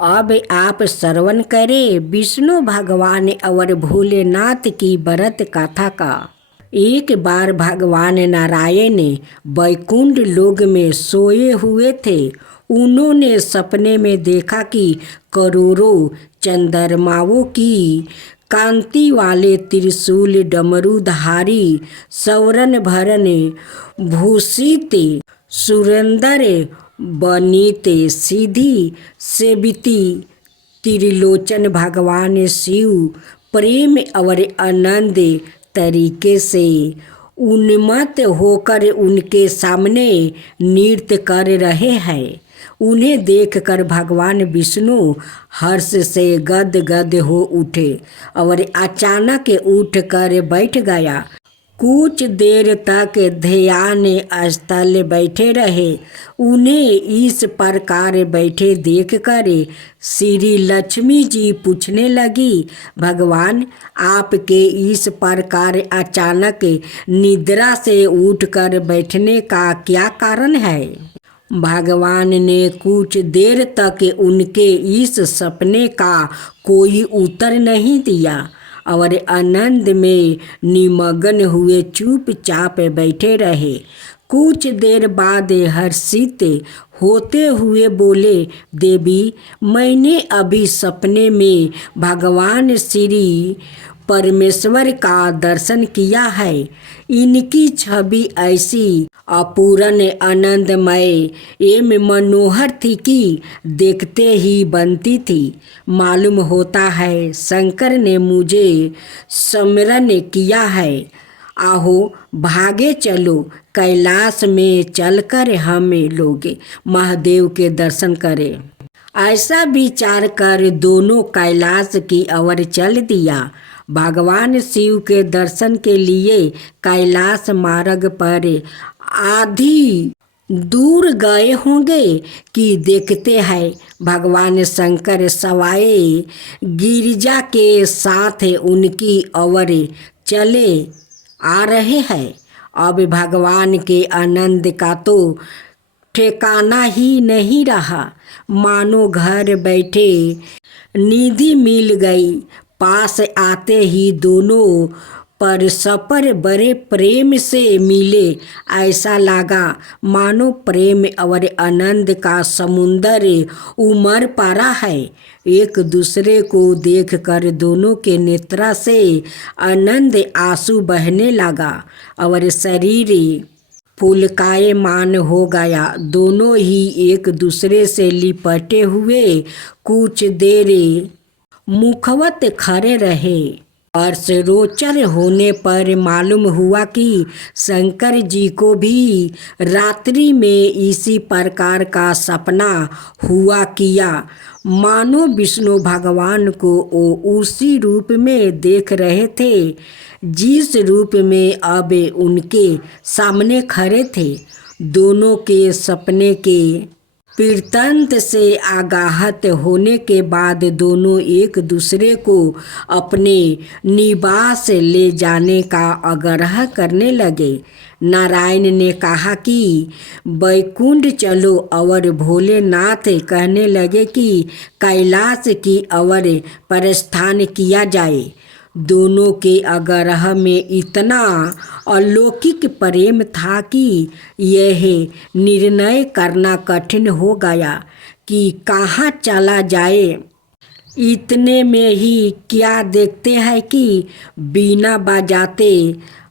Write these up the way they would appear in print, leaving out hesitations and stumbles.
अब आप श्रवण करें विष्णु भगवान और भोलेनाथ की व्रत कथा का। एक बार भगवान नारायण वैकुंठ लोक में सोए हुए थे। उन्होंने सपने में देखा कि करोड़ों चंद्रमाओं की कांति वाले त्रिशूल डमरूधारी सवरन भरन भूषित सुरेंद्र बनीते सीधी सेविती त्रिलोचन भगवान शिव प्रेम और आनंद तरीके से उन्मत्त होकर उनके सामने नृत्य कर रहे हैं। उन्हें देखकर भगवान विष्णु हर्ष से गदगद हो उठे और अचानक उठकर बैठ गया। कुछ देर तक ध्यान स्थल बैठे रहे। उन्हें इस प्रकार बैठे देखकर श्री लक्ष्मी जी पूछने लगी, भगवान आपके इस प्रकार अचानक निद्रा से उठकर बैठने का क्या कारण है? भगवान ने कुछ देर तक उनके इस सपने का कोई उत्तर नहीं दिया और आनंद में निमग्न हुए चुपचाप बैठे रहे। कुछ देर बाद हर्षित होते हुए बोले, देवी मैंने अभी सपने में भगवान श्री परमेश्वर का दर्शन किया है। इनकी छवि ऐसी अपूर्ण आनंदमय एवं मनोहर थी कि देखते ही बनती थी। मालूम होता है शंकर ने मुझे स्मरण किया है। आहो भागे चलो कैलाश में चलकर हम लोग महादेव के दर्शन करें। ऐसा विचार कर दोनों कैलाश की ओर चल दिया। भगवान शिव के दर्शन के लिए कैलाश मार्ग पर आधी दूर गए होंगे कि देखते हैं भगवान शंकर सवाए गिरिजा के साथ उनकी ओर चले आ रहे हैं। अब भगवान के आनंद का तो ठिकाना ही नहीं रहा। मानो घर बैठे निधि मिल गई। पास आते ही दोनों परस्पर बड़े प्रेम से मिले। ऐसा लगा मानो प्रेम और आनंद का समुंदर उमड़ पड़ा है। एक दूसरे को देखकर दोनों के नेत्रों से आनंद आंसू बहने लगा और शरीर पुलकायमान हो गया। दोनों ही एक दूसरे से लिपटे हुए कुछ देर मुखवत खड़े रहे। अर्धगोचर होने पर मालूम हुआ कि शंकर जी को भी रात्रि में इसी प्रकार का सपना हुआ किया। मानो विष्णु भगवान को वो उसी रूप में देख रहे थे जिस रूप में अब उनके सामने खड़े थे। दोनों के सपने के वृत्तांत से आगाहत होने के बाद दोनों एक दूसरे को अपने निवास ले जाने का आग्रह करने लगे। नारायण ने कहा कि वैकुंठ चलो और भोलेनाथ कहने लगे कि कैलाश की ओर प्रस्थान किया जाए। दोनों के आग्रह में इतना अलौकिक प्रेम था कि यह निर्णय करना कठिन हो गया कि कहाँ चला जाए। इतने में ही क्या देखते हैं कि बीना बजाते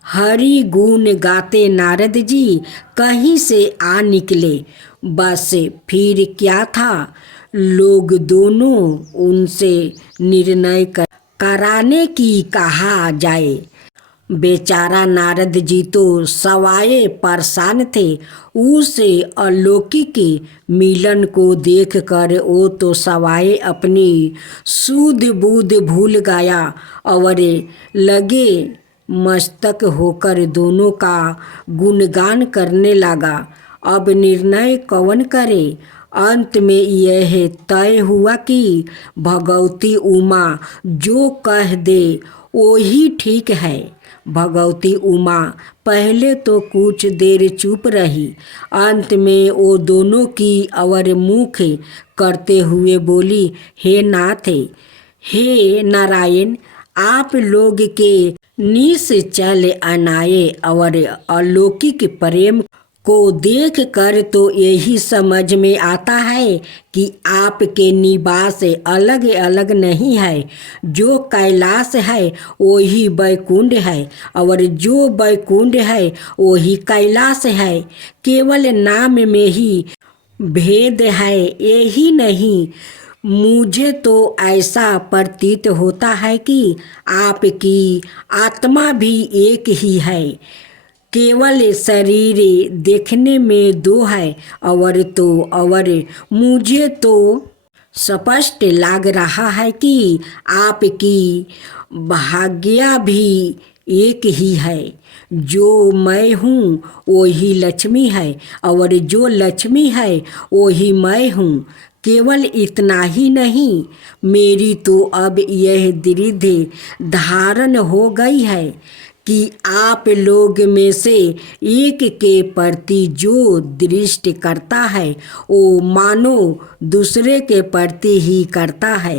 हरि गुण गाते नारद जी कहीं से आ निकले। बस फिर क्या था, लोग दोनों उनसे निर्णय कराने की कहा जाए। बेचारा नारद जी तो सवाए परेशान थे। उस अलौकिक मिलन को देखकर वो तो सवाए अपनी सूझ बूझ भूल गया और लगे मस्तक होकर दोनों का गुणगान करने लगा। अब निर्णय कौन करे? अंत में यह तय हुआ कि भगवती उमा जो कह दे वो ही ठीक है। भगवती उमा पहले तो कुछ देर चुप रही, अंत में वो दोनों की ओर मुख करते हुए बोली, हे नाथ, हे नारायण, आप लोग के निश्चल अनाये और अलौकिक प्रेम को देख कर तो यही समझ में आता है कि आपके निवास अलग अलग नहीं है। जो कैलाश है वही वैकुंठ है और जो वैकुंठ है वही कैलाश है। केवल नाम में ही भेद है, यही नहीं, मुझे तो ऐसा प्रतीत होता है कि आपकी आत्मा भी एक ही है। केवल शरीर देखने में दो है और तो और मुझे तो स्पष्ट लग रहा है कि आपकी भाग्य भी एक ही है। जो मैं हूँ वही लक्ष्मी है और जो लक्ष्मी है वही मैं हूँ। केवल इतना ही नहीं, मेरी तो अब यह दृढ़ धारण हो गई है कि आप लोग में से एक के प्रति जो दृष्टि करता है वो मानो दूसरे के प्रति ही करता है।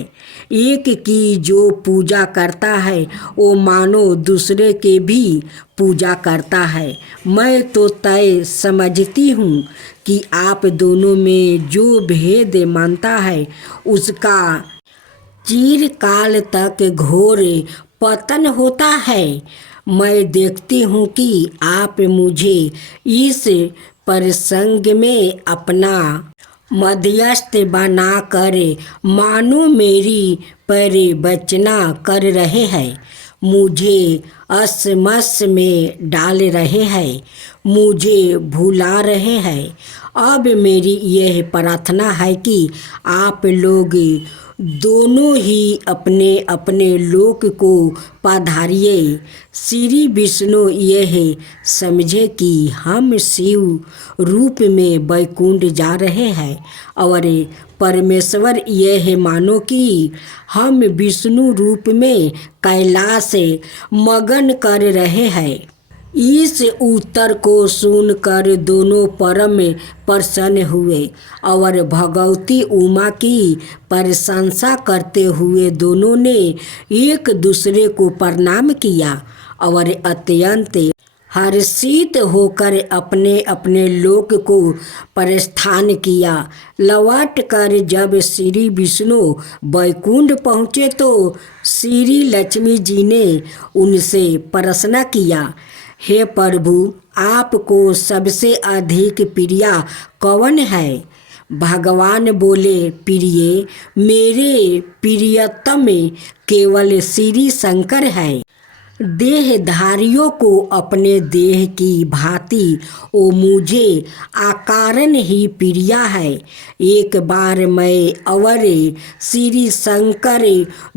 एक की जो पूजा करता है वो मानो दूसरे के भी पूजा करता है। मैं तो तय समझती हूँ कि आप दोनों में जो भेद मानता है उसका चिरकाल तक घोर पतन होता है। मैं देखती हूँ कि आप मुझे इस प्रसंग में अपना मध्यस्थ बनाकर मानो मेरी परिवचना कर रहे हैं, मुझे असमस में डाल रहे हैं, मुझे भुला रहे हैं। अब मेरी यह प्रार्थना है कि आप लोग दोनों ही अपने अपने लोक को पधारिए। श्री विष्णु यह समझे कि हम शिव रूप में वैकुंठ जा रहे हैं और परमेश्वर यह मानो कि हम विष्णु रूप में कैलाश मगन कर रहे हैं। इस उत्तर को सुनकर दोनों परम प्रसन्न हुए और भगवती उमा की प्रशंसा करते हुए दोनों ने एक दूसरे को प्रणाम किया और अत्यंत हर्षित होकर अपने अपने लोक को प्रस्थान किया। लौट कर जब श्री विष्णु वैकुंठ पहुँचे तो श्री लक्ष्मी जी ने उनसे प्रश्न किया, हे प्रभु, आपको सबसे अधिक प्रिय कौन है? भगवान बोले, प्रिय, मेरे प्रियतम केवल श्री शंकर है। देहधारियों को अपने देह की भांति वो मुझे आकारण ही प्रिय है। एक बार मैं और श्री शंकर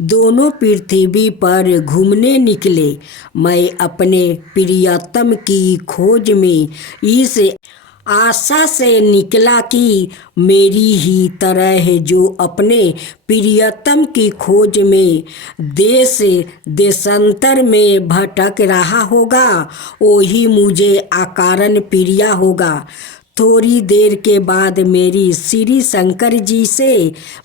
दोनों पृथ्वी पर घूमने निकले। मैं अपने प्रियतम की खोज में इस आशा से निकला कि मेरी ही तरह जो अपने प्रियतम की खोज में देश देशांतर में भटक रहा होगा वही मुझे अकारण प्रिय होगा। थोड़ी देर के बाद मेरी श्री शंकर जी से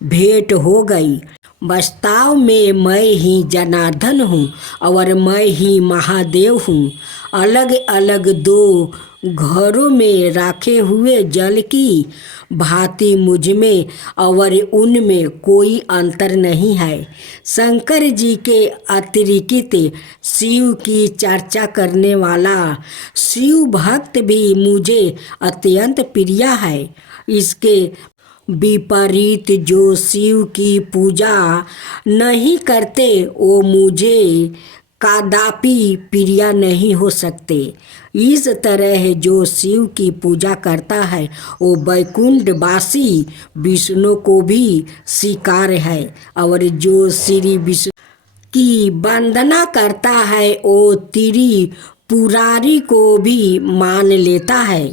भेंट हो गई। वास्तव में मैं ही जनार्दन हूँ और मैं ही महादेव हूँ। अलग अलग दो घरों में रखे हुए जल की भांति मुझ में और उनमें कोई अंतर नहीं है। शंकर जी के अतिरिक्त शिव की चर्चा करने वाला शिव भक्त भी मुझे अत्यंत प्रिय है। इसके विपरीत जो शिव की पूजा नहीं करते वो मुझे कदापि प्रिय नहीं हो सकते। इस तरह जो शिव की पूजा करता है वो वैकुंठवासी विष्णु को भी स्वीकार है और जो श्री विष्णु की वंदना करता है वो त्रिपुरारी को भी मान लेता है।